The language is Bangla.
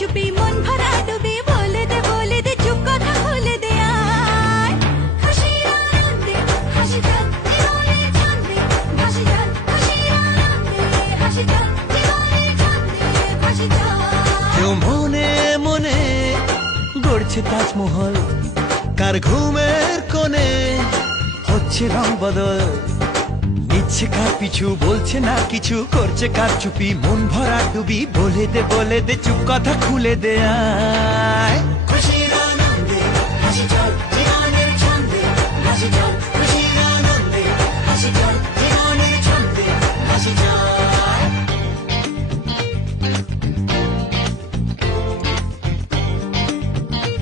চুপি মন ভরা ডুবি বলে দে চুপ কথা খুলে দে আয় হাসির আনন্দে হাসি গান জীবনের ছন্দে ভাসি যান হাসির আনন্দে হাসি গান জীবনের ছন্দে ভাসি যান কেউ মনে মনে গড়ছে তাজমহল, কার ঘুমের কোণে হচ্ছে রং বদল, নিচ্ছে কার পিছু বলছে না কিছু, করছে কার চুপি মন ভরা ডুবি বলে দে চুপ কথা খুলে দে আয়